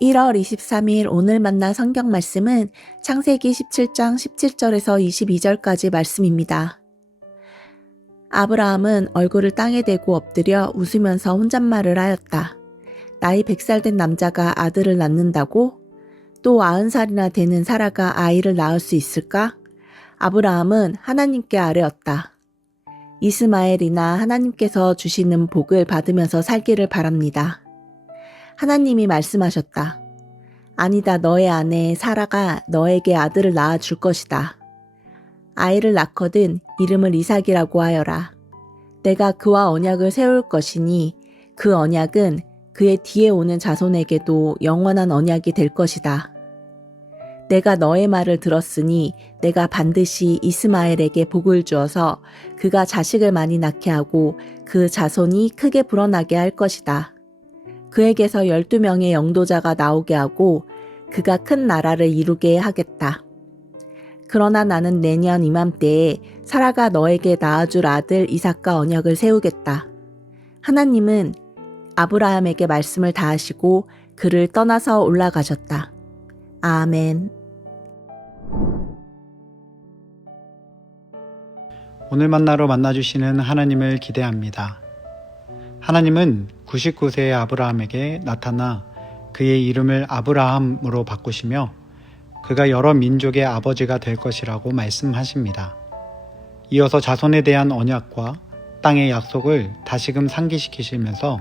1월 23일 오늘 만난 성경 말씀은 창세기 17장 17절에서 22절까지 말씀입니다. 아브라함은 얼굴을 땅에 대고 엎드려 웃으면서 혼잣말을 하였다. 나이 100살 된 남자가 아들을 낳는다고? 또 90살이나 되는 사라가 아이를 낳을 수 있을까? 아브라함은 하나님께 아뢰었다. 이스마엘이나 하나님께서 주시는 복을 받으면서 살기를 바랍니다. 하나님이 말씀하셨다. 아니다, 너의 아내 사라가 너에게 아들을 낳아 줄 것이다. 아이를 낳거든 이름을 이삭이라고 하여라. 내가 그와 언약을 세울 것이니 그 언약은 그의 뒤에 오는 자손에게도 영원한 언약이 될 것이다. 내가 너의 말을 들었으니 내가 반드시 이스마엘에게 복을 주어서 그가 자식을 많이 낳게 하고 그 자손이 크게 불어나게 할 것이다. 그에게서 12명의 영도자가 나오게 하고 그가 큰 나라를 이루게 하겠다. 그러나 나는 내년 이맘때에 사라가 너에게 낳아줄 아들 이삭과 언약을 세우겠다. 하나님은 아브라함에게 말씀을 다하시고 그를 떠나서 올라가셨다. 아멘. 오늘 만나러 만나주시는 하나님을 기대합니다. 하나님은 99세의 아브라함에게 나타나 그의 이름을 아브라함으로 바꾸시며 그가 여러 민족의 아버지가 될 것이라고 말씀하십니다. 이어서 자손에 대한 언약과 땅의 약속을 다시금 상기시키시면서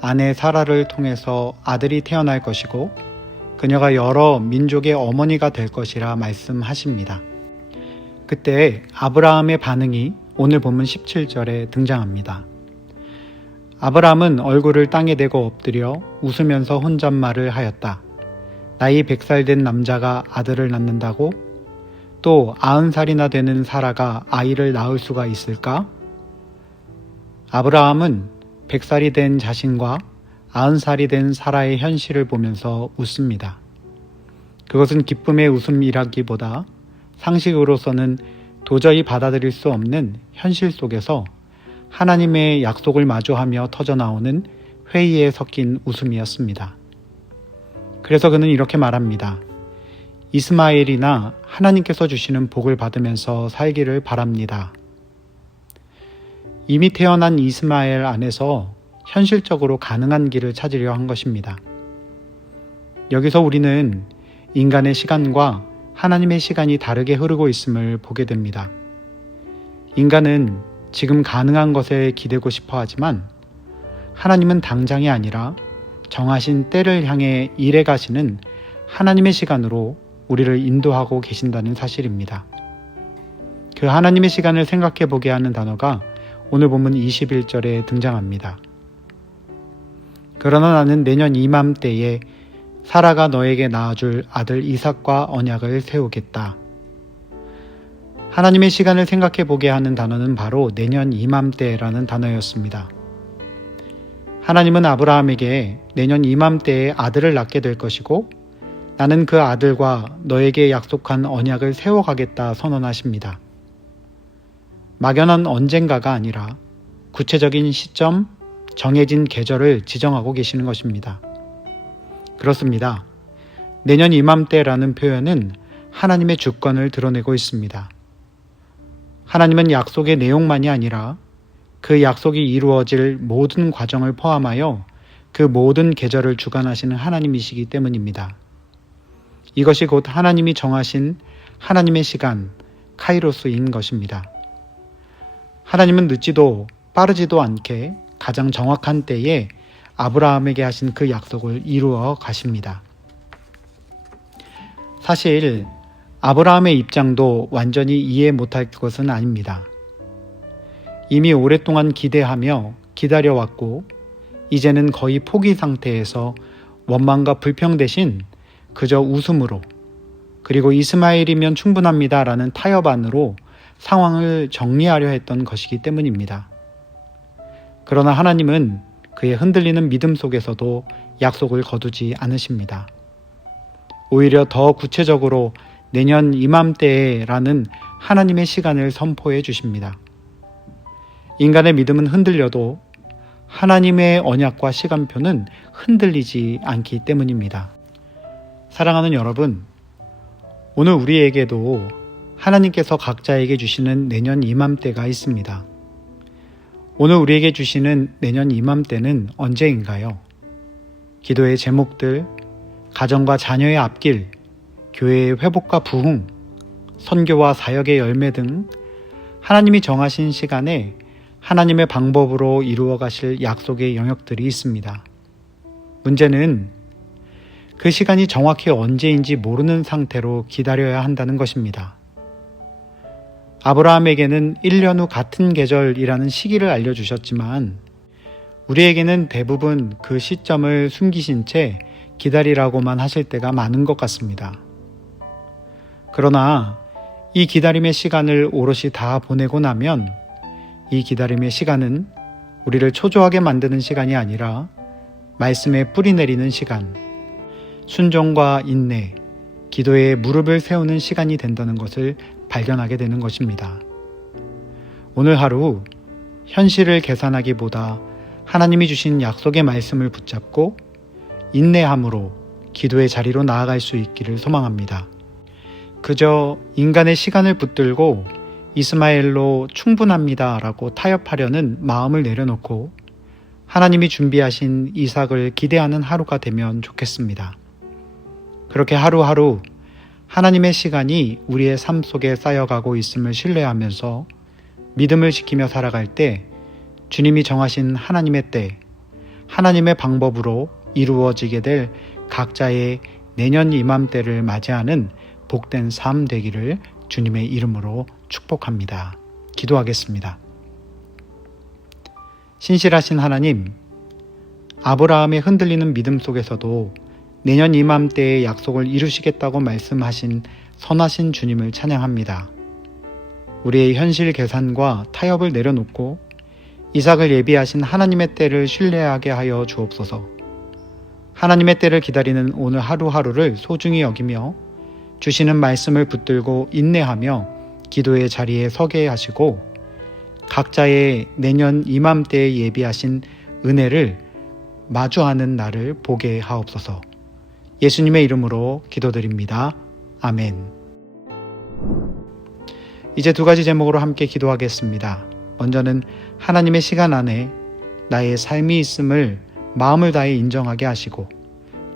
아내 사라를 통해서 아들이 태어날 것이고 그녀가 여러 민족의 어머니가 될 것이라 말씀하십니다. 그때 아브라함의 반응이 오늘 본문 17절에 등장합니다. 아브라함은 얼굴을 땅에 대고 엎드려 웃으면서 혼잣말을 하였다. 나이 100살 된 남자가 아들을 낳는다고? 또 90살이나 되는 사라가 아이를 낳을 수가 있을까? 아브라함은 100살이 된 자신과 90살이 된 사라의 현실을 보면서 웃습니다. 그것은 기쁨의 웃음이라기보다 상식으로서는 도저히 받아들일 수 없는 현실 속에서 하나님의 약속을 마주하며 터져나오는 회의에 섞인 웃음이었습니다. 그래서 그는 이렇게 말합니다. 이스마엘이나 하나님께서 주시는 복을 받으면서 살기를 바랍니다. 이미 태어난 이스마엘 안에서 현실적으로 가능한 길을 찾으려 한 것입니다. 여기서 우리는 인간의 시간과 하나님의 시간이 다르게 흐르고 있음을 보게 됩니다. 인간은 지금 가능한 것에 기대고 싶어 하지만 하나님은 당장이 아니라 정하신 때를 향해 일해 가시는 하나님의 시간으로 우리를 인도하고 계신다는 사실입니다. 그 하나님의 시간을 생각해 보게 하는 단어가 오늘 본문 21절에 등장합니다. 그러나 나는 내년 이맘때에 사라가 너에게 낳아줄 아들 이삭과 언약을 세우겠다. 하나님의 시간을 생각해 보게 하는 단어는 바로 내년 이맘때라는 단어였습니다. 하나님은 아브라함에게 내년 이맘때에 아들을 낳게 될 것이고 나는 그 아들과 너에게 약속한 언약을 세워가겠다 선언하십니다. 막연한 언젠가가 아니라 구체적인 시점, 정해진 계절을 지정하고 계시는 것입니다. 그렇습니다. 내년 이맘때라는 표현은 하나님의 주권을 드러내고 있습니다. 하나님은 약속의 내용만이 아니라 그 약속이 이루어질 모든 과정을 포함하여 그 모든 계절을 주관하시는 하나님이시기 때문입니다. 이것이 곧 하나님이 정하신 하나님의 시간, 카이로스인 것입니다. 하나님은 늦지도 빠르지도 않게 가장 정확한 때에 아브라함에게 하신 그 약속을 이루어 가십니다. 사실 아브라함의 입장도 완전히 이해 못할 것은 아닙니다. 이미 오랫동안 기대하며 기다려왔고 이제는 거의 포기 상태에서 원망과 불평 대신 그저 웃음으로 그리고 이스마엘이면 충분합니다라는 타협안으로 상황을 정리하려 했던 것이기 때문입니다. 그러나 하나님은 그의 흔들리는 믿음 속에서도 약속을 거두지 않으십니다. 오히려 더 구체적으로 내년 이맘때라는 하나님의 시간을 선포해 주십니다. 인간의 믿음은 흔들려도 하나님의 언약과 시간표는 흔들리지 않기 때문입니다. 사랑하는 여러분, 오늘 우리에게도 하나님께서 각자에게 주시는 내년 이맘때가 있습니다. 오늘 우리에게 주시는 내년 이맘때는 언제인가요? 기도의 제목들, 가정과 자녀의 앞길, 교회의 회복과 부흥, 선교와 사역의 열매 등 하나님이 정하신 시간에 하나님의 방법으로 이루어 가실 약속의 영역들이 있습니다. 문제는 그 시간이 정확히 언제인지 모르는 상태로 기다려야 한다는 것입니다. 아브라함에게는 1년 후 같은 계절이라는 시기를 알려주셨지만 우리에게는 대부분 그 시점을 숨기신 채 기다리라고만 하실 때가 많은 것 같습니다. 그러나 이 기다림의 시간을 오롯이 다 보내고 나면 이 기다림의 시간은 우리를 초조하게 만드는 시간이 아니라 말씀에 뿌리 내리는 시간, 순종과 인내, 기도에 무릎을 세우는 시간이 된다는 것을 발견하게 되는 것입니다. 오늘 하루 현실을 계산하기보다 하나님이 주신 약속의 말씀을 붙잡고 인내함으로 기도의 자리로 나아갈 수 있기를 소망합니다. 그저 인간의 시간을 붙들고 이스마엘로 충분합니다 라고 타협하려는 마음을 내려놓고 하나님이 준비하신 이삭을 기대하는 하루가 되면 좋겠습니다. 그렇게 하루하루 하나님의 시간이 우리의 삶 속에 쌓여가고 있음을 신뢰하면서 믿음을 지키며 살아갈 때 주님이 정하신 하나님의 때, 하나님의 방법으로 이루어지게 될 각자의 내년 이맘때를 맞이하는 복된 삶 되기를 주님의 이름으로 축복합니다. 기도하겠습니다. 신실하신 하나님, 아브라함의 흔들리는 믿음 속에서도 내년 이맘때의 약속을 이루시겠다고 말씀하신 선하신 주님을 찬양합니다. 우리의 현실 계산과 타협을 내려놓고 이삭을 예비하신 하나님의 때를 신뢰하게 하여 주옵소서. 하나님의 때를 기다리는 오늘 하루하루를 소중히 여기며 주시는 말씀을 붙들고 인내하며 기도의 자리에 서게 하시고 각자의 내년 이맘때에 예비하신 은혜를 마주하는 날을 보게 하옵소서. 예수님의 이름으로 기도드립니다. 아멘. 이제 두 가지 제목으로 함께 기도하겠습니다. 먼저는 하나님의 시간 안에 나의 삶이 있음을 마음을 다해 인정하게 하시고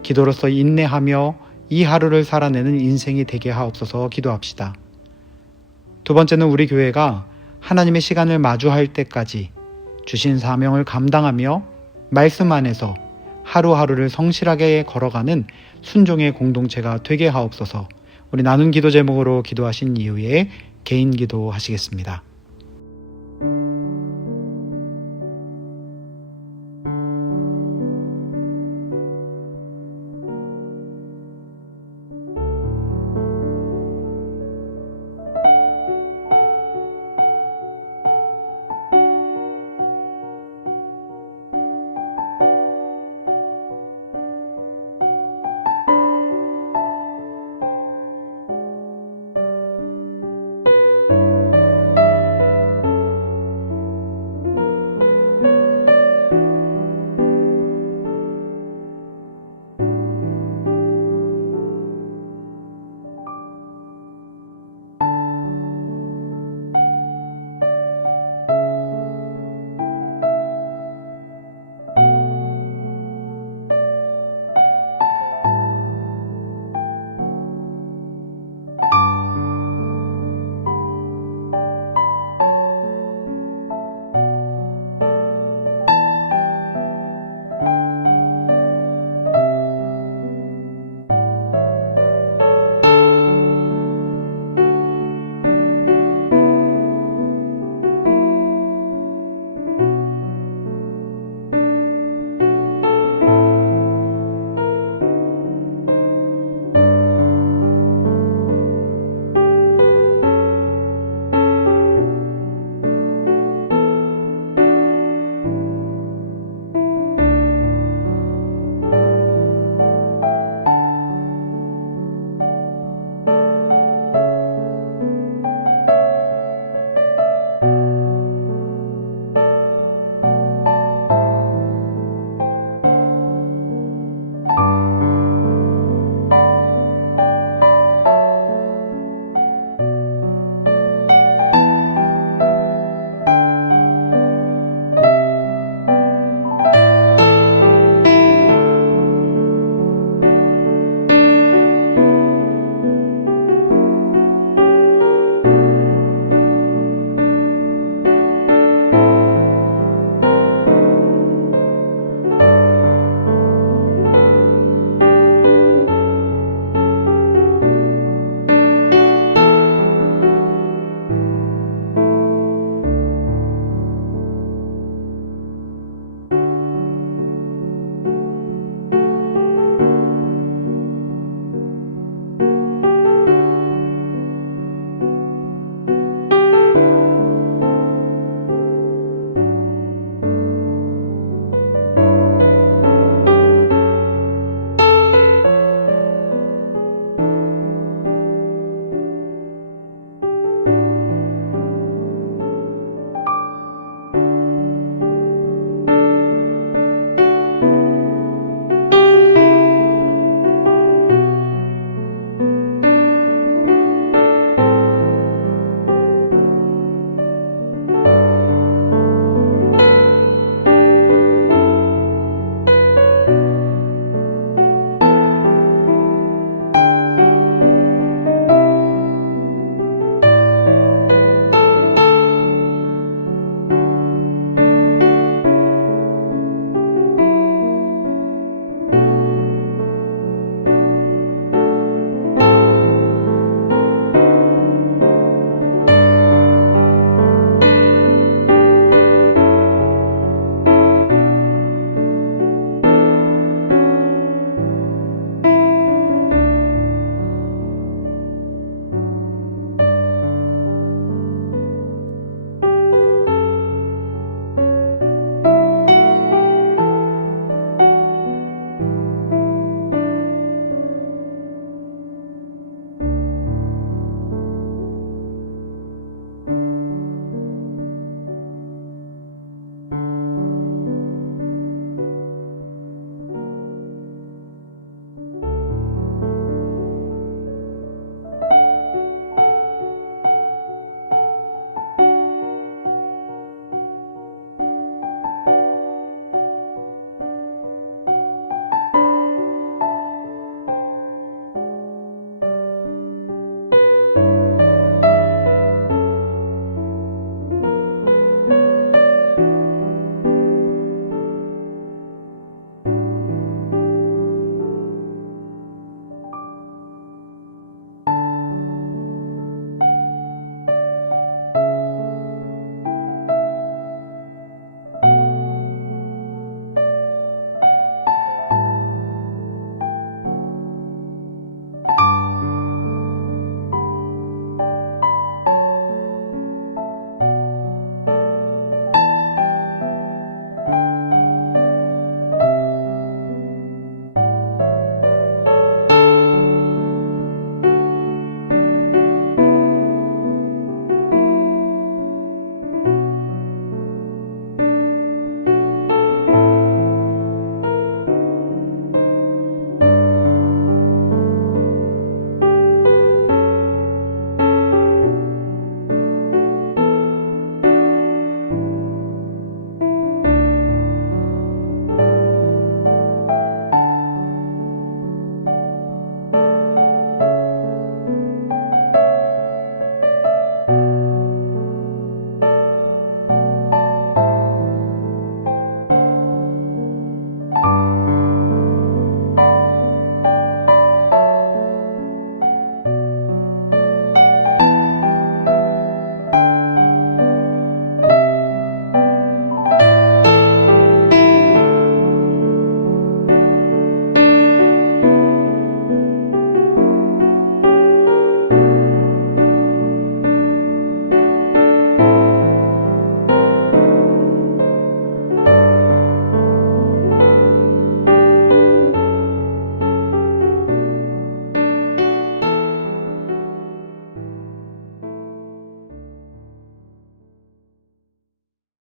기도로서 인내하며 이 하루를 살아내는 인생이 되게 하옵소서 기도합시다. 두 번째는 우리 교회가 하나님의 시간을 마주할 때까지 주신 사명을 감당하며 말씀 안에서 하루하루를 성실하게 걸어가는 순종의 공동체가 되게 하옵소서. 우리 나눈 기도 제목으로 기도하신 이후에 개인 기도 하시겠습니다.